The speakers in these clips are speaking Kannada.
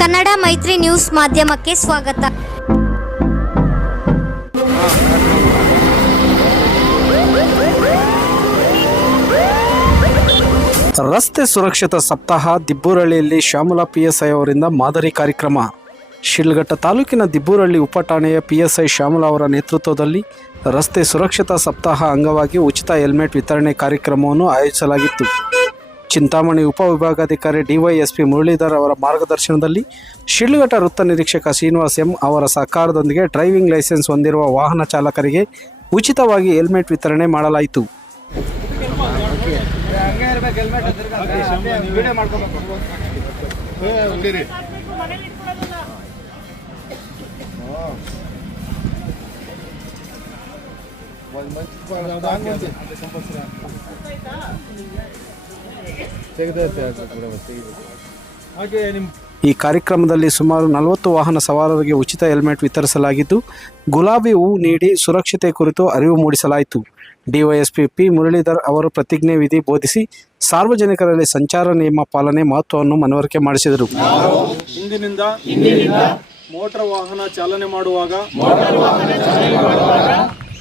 ಕನ್ನಡ ಮೈತ್ರಿ ನ್ಯೂಸ್ ಮಾಧ್ಯಮಕ್ಕೆ ಸ್ವಾಗತ. ರಸ್ತೆ ಸುರಕ್ಷತಾ ಸಪ್ತಾಹ ದಿಬ್ಬೂರಹಳ್ಳಿಯಲ್ಲಿ ಶ್ಯಾಮಲಾ ಪಿಎಸ್ಐ ಅವರಿಂದ ಮಾದರಿ ಕಾರ್ಯಕ್ರಮ. ಶಿಡ್ಲಘಟ್ಟ ತಾಲೂಕಿನ ದಿಬ್ಬೂರಹಳ್ಳಿ ಉಪಠಾಣೆಯ ಪಿಎಸ್ಐ ಶ್ಯಾಮಲಾ ಅವರ ನೇತೃತ್ವದಲ್ಲಿ ರಸ್ತೆ ಸುರಕ್ಷತಾ ಸಪ್ತಾಹ ಅಂಗವಾಗಿ ಉಚಿತ ಹೆಲ್ಮೆಟ್ ವಿತರಣೆ ಕಾರ್ಯಕ್ರಮವನ್ನು ಆಯೋಜಿಸಲಾಗಿತ್ತು. ಚಿಂತಾಮಣಿ ಉಪವಿಭಾಗಾಧಿಕಾರಿ ಡಿವೈಎಸ್ಪಿ ಮುರಳೀಧರ್ ಅವರ ಮಾರ್ಗದರ್ಶನದಲ್ಲಿ ಶಿಡ್ಲಘಟ್ಟ ವೃತ್ತ ನಿರೀಕ್ಷಕ ಶ್ರೀನಿವಾಸ್ ಎಂ ಅವರ ಸಹಕಾರದೊಂದಿಗೆ ಡ್ರೈವಿಂಗ್ ಲೈಸೆನ್ಸ್ ಹೊಂದಿರುವ ವಾಹನ ಚಾಲಕರಿಗೆ ಉಚಿತವಾಗಿ ಹೆಲ್ಮೆಟ್ ವಿತರಣೆ ಮಾಡಲಾಯಿತು. ಈ ಕಾರ್ಯಕ್ರಮದಲ್ಲಿ ಸುಮಾರು 40 ವಾಹನ ಸವಾರರಿಗೆ ಉಚಿತ ಹೆಲ್ಮೆಟ್ ವಿತರಿಸಲಾಗಿದ್ದು, ಗುಲಾಬಿ ಹೂವು ನೀಡಿ ಸುರಕ್ಷತೆ ಕುರಿತು ಅರಿವು ಮೂಡಿಸಲಾಯಿತು. ಡಿವೈಎಸ್ಪಿ ಪಿ ಮುರಳೀಧರ್ ಅವರು ಪ್ರತಿಜ್ಞೆ ವಿಧಿ ಬೋಧಿಸಿ ಸಾರ್ವಜನಿಕರಲ್ಲಿ ಸಂಚಾರ ನಿಯಮ ಪಾಲನೆ ಮಹತ್ವವನ್ನು ಮನವರಿಕೆ ಮಾಡಿಸಿದರು. ಇಂದಿನಿಂದ ಮೋಟಾರ್ ವಾಹನ ಚಾಲನೆ ಮಾಡುವಾಗ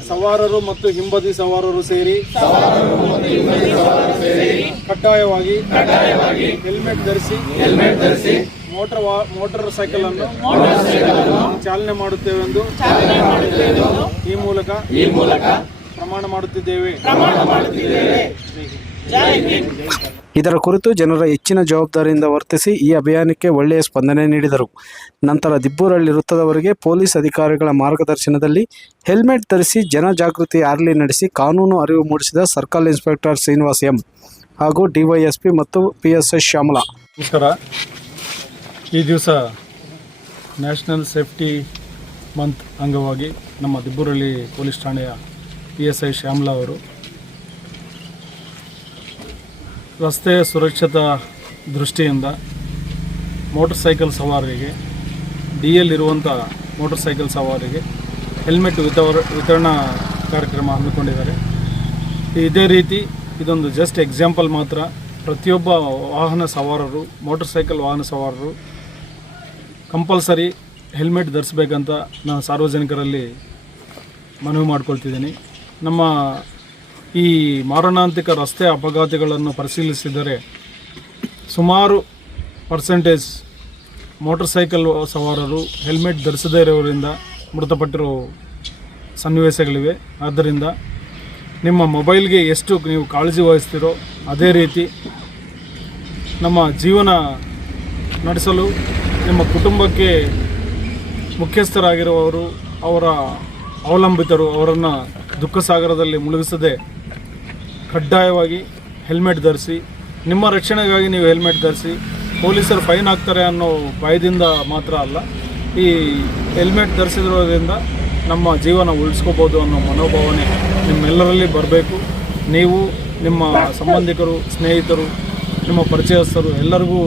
ಸವಾರರು ಮತ್ತು ಹಿಂಬದಿ ಸವಾರರು ಸೇರಿ ಕಡ್ಡಾಯವಾಗಿ ಹೆಲ್ಮೆಟ್ ಧರಿಸಿ ಮೋಟಾರ್ ಸೈಕಲ್ ಅನ್ನು ಚಾಲನೆ ಮಾಡುತ್ತೇವೆಂದು ಈ ಮೂಲಕ ಪ್ರಮಾಣ ಮಾಡುತ್ತಿದ್ದೇವೆ. ಇದರ ಕುರಿತು ಜನರ ಹೆಚ್ಚಿನ ಜವಾಬ್ದಾರಿಯಿಂದ ವರ್ತಿಸಿ ಈ ಅಭಿಯಾನಕ್ಕೆ ಒಳ್ಳೆಯ ಸ್ಪಂದನೆ ನೀಡಿದರು. ನಂತರ ದಿಬ್ಬೂರಹಳ್ಳಿ ವೃತ್ತದವರೆಗೆ ಪೊಲೀಸ್ ಅಧಿಕಾರಿಗಳ ಮಾರ್ಗದರ್ಶನದಲ್ಲಿ ಹೆಲ್ಮೆಟ್ ಧರಿಸಿ ಜನಜಾಗೃತಿ ರ್ಯಾಲಿ ನಡೆಸಿ ಕಾನೂನು ಅರಿವು ಮೂಡಿಸಿದ ಸರ್ಕಲ್ ಇನ್ಸ್ಪೆಕ್ಟರ್ ಶ್ರೀನಿವಾಸ್ ಎಂ ಹಾಗೂ ಡಿವೈಎಸ್ಪಿ ಮತ್ತು ಪಿಎಸ್ಐ ಶ್ಯಾಮಲಾ. ನಮಸ್ಕಾರ. ಈ ದಿವಸ ನ್ಯಾಷನಲ್ ಸೇಫ್ಟಿ ಮಂತ್ ಅಂಗವಾಗಿ ನಮ್ಮ ದಿಬ್ಬೂರಹಳ್ಳಿ ಪೊಲೀಸ್ ಠಾಣೆಯ ಪಿಎಸ್ಐ ಶ್ಯಾಮಲಾ ಅವರು ರಸ್ತೆ ಸುರಕ್ಷತಾ ದೃಷ್ಟಿಯಿಂದ ಮೋಟರ್ ಸೈಕಲ್ ಸವಾರರಿಗೆ DL ಇರುವಂಥ ಮೋಟರ್ ಸೈಕಲ್ ಸವಾರಿಗೆ ಹೆಲ್ಮೆಟ್ ವಿತರಣಾ ಕಾರ್ಯಕ್ರಮ ಹಮ್ಮಿಕೊಂಡಿದ್ದಾರೆ. ಇದೇ ರೀತಿ ಇದೊಂದು ಜಸ್ಟ್ ಎಕ್ಸಾಂಪಲ್ ಮಾತ್ರ. ಪ್ರತಿಯೊಬ್ಬ ವಾಹನ ಸವಾರರು, ಮೋಟರ್ ಸೈಕಲ್ ವಾಹನ ಸವಾರರು ಕಂಪಲ್ಸರಿ ಹೆಲ್ಮೆಟ್ ಧರಿಸಬೇಕಂತ ನಾನು ಸಾರ್ವಜನಿಕರಲ್ಲಿ ಮನವಿ ಮಾಡ್ಕೊಳ್ತಿದ್ದೀನಿ. ನಮ್ಮ ಈ ಮಾರಣಾಂತಿಕ ರಸ್ತೆ ಅಪಘಾತಗಳನ್ನು ಪರಿಶೀಲಿಸಿದರೆ ಸುಮಾರು ಪರ್ಸೆಂಟೇಜ್ ಮೋಟರ್ ಸೈಕಲ್ ಸವಾರರು ಹೆಲ್ಮೆಟ್ ಧರಿಸದೇ ಇರೋರಿಂದ ಮೃತಪಟ್ಟಿರೋ ಸನ್ನಿವೇಶಗಳಿವೆ. ಆದ್ದರಿಂದ ನಿಮ್ಮ ಮೊಬೈಲ್ಗೆ ಎಷ್ಟು ನೀವು ಕಾಳಜಿ ವಹಿಸ್ತೀರೋ ಅದೇ ರೀತಿ ನಮ್ಮ ಜೀವನ ನಡೆಸಲು ನಿಮ್ಮ ಕುಟುಂಬಕ್ಕೆ ಮುಖ್ಯಸ್ಥರಾಗಿರುವವರು, ಅವರ ಅವಲಂಬಿತರು, ಅವರನ್ನು ದುಃಖ ಸಾಗರದಲ್ಲಿ ಮುಳುಗಿಸದೆ ಕಡ್ಡಾಯವಾಗಿ ಹೆಲ್ಮೆಟ್ ಧರಿಸಿ. ನಿಮ್ಮ ರಕ್ಷಣೆಗಾಗಿ ನೀವು ಹೆಲ್ಮೆಟ್ ಧರಿಸಿ. ಪೊಲೀಸರು ಫೈನ್ ಹಾಕ್ತಾರೆ ಅನ್ನೋ ಭಯದಿಂದ ಮಾತ್ರ ಅಲ್ಲ, ಈ ಹೆಲ್ಮೆಟ್ ಧರಿಸಿರೋದ್ರಿಂದ ನಮ್ಮ ಜೀವನ ಉಳಿಸ್ಕೋಬೋದು ಅನ್ನೋ ಮನೋಭಾವನೆ ನಿಮ್ಮೆಲ್ಲರಲ್ಲಿ ಬರಬೇಕು. ನೀವು ನಿಮ್ಮ ಸಂಬಂಧಿಕರು, ಸ್ನೇಹಿತರು, ನಿಮ್ಮ ಪರಿಚಯಸ್ಥರು ಎಲ್ಲರಿಗೂ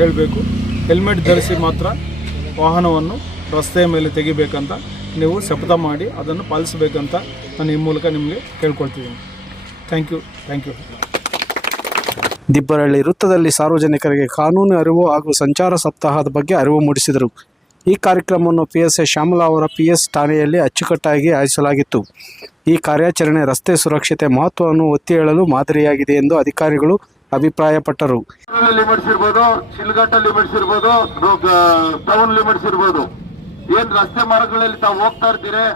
ಹೇಳಬೇಕು, ಹೆಲ್ಮೆಟ್ ಧರಿಸಿ ಮಾತ್ರ ವಾಹನವನ್ನು ರಸ್ತೆಯ ಮೇಲೆ ತೆಗಿಬೇಕಂತ ನೀವು ಶಪಥ ಮಾಡಿ ಅದನ್ನು ಪಾಲಿಸಬೇಕಂತ ನಾನು ಈ ಮೂಲಕ ನಿಮಗೆ ಕೇಳ್ಕೊಳ್ತಿದ್ದೀನಿ. Thank you. ದಿಬ್ಬೂರಹಳ್ಳಿ ವೃತ್ತದಲ್ಲಿ ಸಾರ್ವಜನಿಕರಿಗೆ ಕಾನೂನು ಅರಿವು ಹಾಗೂ ಸಂಚಾರ ಸಪ್ತಾಹದ ಬಗ್ಗೆ ಅರಿವು ಮೂಡಿಸಿದರು. ಈ ಕಾರ್ಯಕ್ರಮವನ್ನು ಪಿಎಸ್ಐ ಶ್ಯಾಮಲಾ ಅವರ ಪಿಎಸ್ ಠಾಣೆಯಲ್ಲಿ ಅಚ್ಚುಕಟ್ಟಾಗಿ ಆಯೋಜಿಸಲಾಗಿತ್ತು. ಈ ಕಾರ್ಯಾಚರಣೆ ರಸ್ತೆ ಸುರಕ್ಷತೆ ಮಹತ್ವವನ್ನು ಒತ್ತಿ ಹೇಳಲು ಮಾದರಿಯಾಗಿದೆ ಎಂದು ಅಧಿಕಾರಿಗಳು ಅಭಿಪ್ರಾಯಪಟ್ಟರು. ಲಿಮಿಟ್ಸ್ ಇರ್ಬೋದು, ಶಿಲ್ಘಟ್ಟ ಲಿಮಿಟ್ಸ್ ಇರ್ಬೋದು, ಟೌನ್ ಲಿಮಿಟ್ಸ್ ಇರ್ಬೋದು, ಏನ್ ರಸ್ತೆ ಮಾರ್ಗಗಳಲ್ಲಿ ತಾವು ಹೋಗ್ತಾ ಇರ್ತೀರಿ,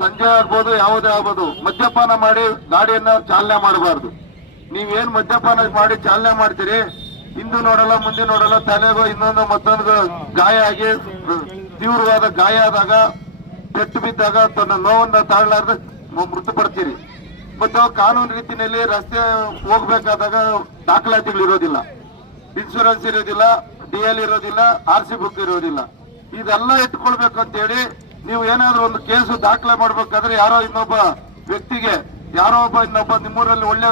ಸಂಜೆ ಆಗ್ಬೋದು, ಯಾವುದೇ ಆಗ್ಬೋದು, ಮದ್ಯಪಾನ ಮಾಡಿ ಗಾಡಿಯನ್ನ ಚಾಲನೆ ಮಾಡಬಾರ್ದು. ನೀವೇನ್ ಮದ್ಯಪಾನ ಮಾಡಿ ಚಾಲನೆ ಮಾಡ್ತೀರಿ, ಹಿಂದೆ ನೋಡಲ್ಲ ಮುಂದೆ ನೋಡಲ್ಲ, ತಲೆಗೋ ಇನ್ನೊಂದು ಮತ್ತೊಂದು ಗಾಯ ಆಗಿ ತೀವ್ರವಾದ ಗಾಯ ಆದಾಗ, ಪೆಟ್ಟು ಬಿದ್ದಾಗ ತನ್ನ ನೋವನ್ನ ತಾಳಲಾರ್ದ ಮೃತಪಡ್ತೀರಿ. ಮತ್ತು ಕಾನೂನು ರೀತಿಯಲ್ಲಿ ರಸ್ತೆ ಹೋಗ್ಬೇಕಾದಾಗ ದಾಖಲಾತಿಗಳು ಇರೋದಿಲ್ಲ, ಇನ್ಶೂರೆನ್ಸ್ ಇರೋದಿಲ್ಲ, DL ಇರೋದಿಲ್ಲ, RC ಬುಕ್ ಇರೋದಿಲ್ಲ. ಇದೆಲ್ಲ ಇಟ್ಕೊಳ್ಬೇಕಂತ ಹೇಳಿ ನೀವು ಏನಾದ್ರೂ ಒಂದು ಕೇಸು ದಾಖಲೆ ಮಾಡ್ಬೇಕಾದ್ರೆ ಯಾರೋ ಇನ್ನೊಬ್ಬ ನಿಮ್ಮೂರಲ್ಲಿ ಒಳ್ಳೆ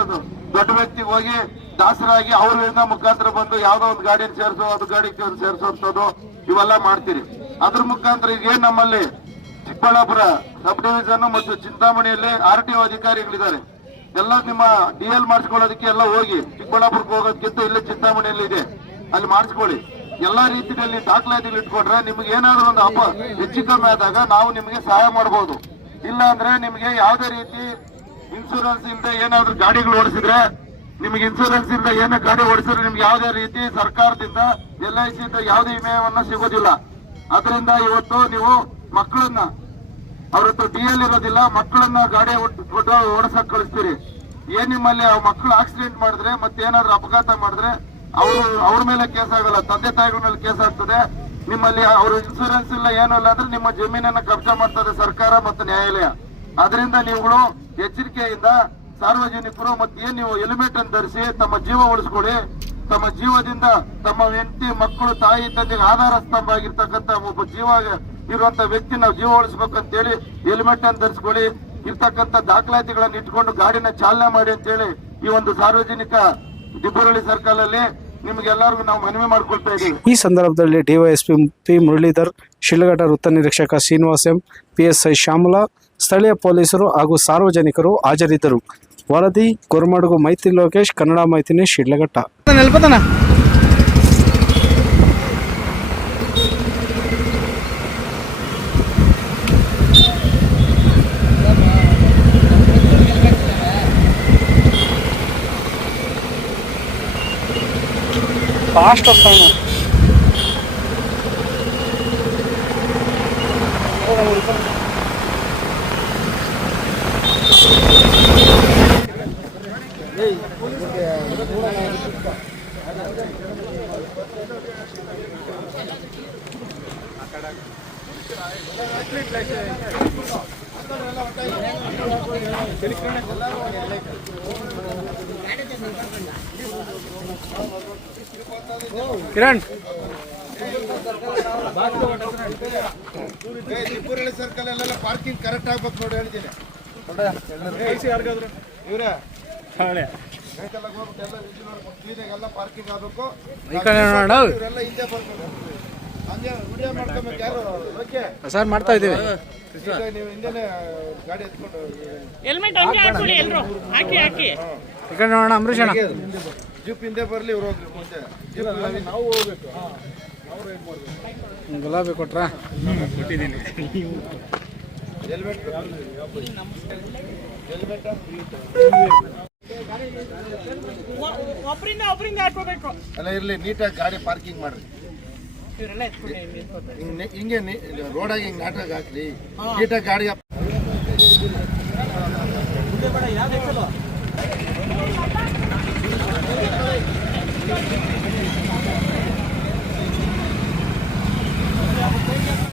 ದೊಡ್ಡ ವ್ಯಕ್ತಿಗೆ ಹೋಗಿ ದಾಸರಾಗಿ ಅವ್ರಿಂದ ಮುಖಾಂತರ ಬಂದು ಯಾವ್ದೋ ಒಂದು ಗಾಡಿಯನ್ನು ಸೇರಿಸೋ, ಅದು ಗಾಡಿ ಸೇರಿಸೋದು ಇವೆಲ್ಲ ಮಾಡ್ತೀರಿ. ಅದ್ರ ಮುಖಾಂತರ ಈಗ ಏನ್ ನಮ್ಮಲ್ಲಿ ಚಿಕ್ಕಬಳ್ಳಾಪುರ ಸಬ್ ಡಿವಿಷನ್ ಮತ್ತು ಚಿಂತಾಮಣಿಯಲ್ಲಿ RTO ಅಧಿಕಾರಿಗಳಿದ್ದಾರೆ. ಎಲ್ಲ ನಿಮ್ಮ DL ಮಾಡಿಸ್ಕೊಳ್ಳೋದಕ್ಕೆ ಎಲ್ಲ ಹೋಗಿ ಚಿಕ್ಕಬಳ್ಳಾಪುರಕ್ಕೆ ಹೋಗೋದಕ್ಕಿಂತ ಇಲ್ಲೇ ಚಿಂತಾಮಣಿಯಲ್ಲಿ ಇದೆ. ಅಲ್ಲಿ ಮಾಡಿಸ್ಕೊಳ್ಳಿ. ಎಲ್ಲಾ ರೀತಿಯಲ್ಲಿ ದಾಖಲಾತಿಗಳು ಇಟ್ಕೊಂಡ್ರೆ ನಿಮ್ಗೆ ಏನಾದ್ರೂ ಒಂದು ಹೆಚ್ಚು ಕಮ್ಮಿ ಆದಾಗ ನಾವು ನಿಮಗೆ ಸಹಾಯ ಮಾಡಬಹುದು. ಇಲ್ಲ ಅಂದ್ರೆ ನಿಮಗೆ ಯಾವುದೇ ರೀತಿ ಇನ್ಶೂರೆನ್ಸ್ ಇಲ್ಲದೆ ಏನಾದ್ರೂ ಗಾಡಿಗಳು ಓಡಿಸಿದ್ರೆ, ನಿಮಗೆ ಇನ್ಶೂರೆನ್ಸ್ ಇಲ್ಲದೆ ಏನೋ ಗಾಡಿ ಓಡಿಸಿದ್ರೆ ನಿಮ್ಗೆ ಯಾವುದೇ ರೀತಿ ಸರ್ಕಾರದಿಂದ LIC ಇಂದ ಯಾವುದೇ ವಿಮೆಯನ್ನ ಸಿಗೋದಿಲ್ಲ. ಅದರಿಂದ ಇವತ್ತು ನೀವು ಮಕ್ಕಳನ್ನ, ಅವ್ರ ಹತ್ರ DL ಇರೋದಿಲ್ಲ, ಮಕ್ಕಳನ್ನ ಗಾಡಿ ಓಡಿಸಕ್ ಕಳಿಸ್ತೀರಿ. ನಿಮ್ಮಲ್ಲಿ ಮಕ್ಕಳು ಆಕ್ಸಿಡೆಂಟ್ ಮಾಡಿದ್ರೆ ಮತ್ತೆ ಏನಾದ್ರೂ ಅಪಘಾತ ಮಾಡಿದ್ರೆ ಅವ್ರ ಮೇಲೆ ಕೇಸ್ ಆಗಲ್ಲ, ತಂದೆ ತಾಯಿಗಳ ಮೇಲೆ ಕೇಸ್ ಆಗ್ತದೆ. ನಿಮ್ಮಲ್ಲಿ ಅವ್ರ ಇನ್ಶೂರೆನ್ಸ್ ಇಲ್ಲ ಏನೂ ಇಲ್ಲ ಅಂದ್ರೆ ನಿಮ್ಮ ಜಮೀನನ್ನ ಕಬ್ಜಾ ಮಾಡ್ತದೆ ಸರ್ಕಾರ ಮತ್ತು ನ್ಯಾಯಾಲಯ. ಅದರಿಂದ ನೀವುಗಳು ಎಚ್ಚರಿಕೆಯಿಂದ ಸಾರ್ವಜನಿಕರು ಮತ್ತೆ ನೀವು ಹೆಲ್ಮೆಟ್ ಅನ್ನು ಧರಿಸಿ ತಮ್ಮ ಜೀವ ಉಳಿಸ್ಕೊಳ್ಳಿ. ತಮ್ಮ ಜೀವದಿಂದ ತಮ್ಮ ಹೆಂಡತಿ ಮಕ್ಕಳು ತಾಯಿ ತಂದೆಗೆ ಆಧಾರ ಸ್ತಂಭ ಆಗಿರ್ತಕ್ಕಂಥ ಒಬ್ಬ ಜೀವ ಇರುವಂತ ವ್ಯಕ್ತಿ ನಾವು ಜೀವ ಉಳಿಸ್ಬೇಕಂತೇಳಿ ಹೆಲ್ಮೆಟ್ ಅನ್ನು ಧರಿಸ್ಕೊಳ್ಳಿ. ಇರ್ತಕ್ಕಂಥ ದಾಖಲಾತಿಗಳನ್ನು ಇಟ್ಕೊಂಡು ಗಾಡಿನ ಚಾಲನೆ ಮಾಡಿ ಅಂತೇಳಿ ಈ ಒಂದು ಸಾರ್ವಜನಿಕ ದಿಬ್ಬುರಳ್ಳಿ ಸರ್ಕಲ್ ಅಲ್ಲಿ ನಿಮ್ಗೆಲ್ಲರಿಗೂ ನಾವು ಮನವಿ ಮಾಡ್ಕೊಳ್ತಾ ಇದ್ದೀವಿ. ಈ ಸಂದರ್ಭದಲ್ಲಿ ಡಿವೈಎಸ್ಪಿ ಪಿ ಮುರಳೀಧರ್, ಶಿಡ್ಲಘಟ್ಟ ವೃತ್ತ ನಿರೀಕ್ಷಕ ಶ್ರೀನಿವಾಸ್ ಎಂ, PSI ಶ್ಯಾಮಲಾ, ಸ್ಥಳೀಯ ಪೊಲೀಸರು ಹಾಗೂ ಸಾರ್ವಜನಿಕರು ಹಾಜರಿದ್ದರು. ವರದಿ ಕೊರಮಡುಗು ಮೈತ್ರಿ ಲೋಕೇಶ್, ಕನ್ನಡ ಮೈತ್ರಿ, ಶಿಡ್ಲಘಟ್ಟ. ಫಾಸ್ಟ್ ಹೋಗ್ತಾನೆ. ಕಿರಣ್ ದಿಬ್ಬುರಳ್ಳಿ ಸರ್ಕಲ್ ಅಲ್ಲೆಲ್ಲ ಪಾರ್ಕಿಂಗ್ ಕರೆಕ್ಟ್ ಆಗ್ಬೇಕು ನೋಡಿ ಹೇಳ್ತೀನಿ. ಇವ್ರೆ ಕ್ಲೀನಾಗೆಲ್ಲ ಪಾರ್ಕಿಂಗ್ ಆಗ್ಬೇಕು. ಇವರೆಲ್ಲ ಹಿಂದೆ ಬರ್ಬೇಕು, ಹಂಗೆ ವಿಡಿಯೋ ಮಾಡ್ಕೊಬೇಕು. ಯಾರು ಓಕೆ ಸರ್ ಮಾಡ್ತಾ ಇದ್ದೀವಿ. ನೀವು ಹಿಂದೆನೆ ಗಾಡಿ ಎತ್ಕೊಂಡು ಹೆಲ್ಮೆಟ್ ಹಂಗೆ ಹಾಕೊಳ್ಳಿ ಎಲ್ಲರೂ, ಹಾಕಿ ಈ ಕಡೆ ನೋಡೋಣ ಅಂಬರೀಷ್ ಅಣ್ಣ. ಜೀಪ್ ಹಿಂದೆ ಬರಲಿ, ಇವ್ರು ಹೋಗ್ಲಿ ಮುಂದೆ. ನಾವು ಹೋಗ್ಬೇಕು, ನಾವು ರೈಡ್ ಮಾಡ್ಬೇಕು. ಗುಲಾಬಿ ಕೊಟ್ರಾ? ಕೊಟ್ಟಿದ್ದೀನಿ. ಹೆಲ್ಮೆಟ್ ಒಬ್ಬರಿಂದ ಹಾಕೋಬೇಕು. ಎಲ್ಲ ಇರ್ಲಿ, ನೀಟಾಗಿ ಗಾಡಿ ಪಾರ್ಕಿಂಗ್ ಮಾಡ್ರಿ. ಹಿಂಗೆ ರೋಡಾಗಿ ಹಿಂಗೆ ನಾಟಕ ಹಾಕ್ರಿ, ನೀಟಾಗಿ ಗಾಡಿ.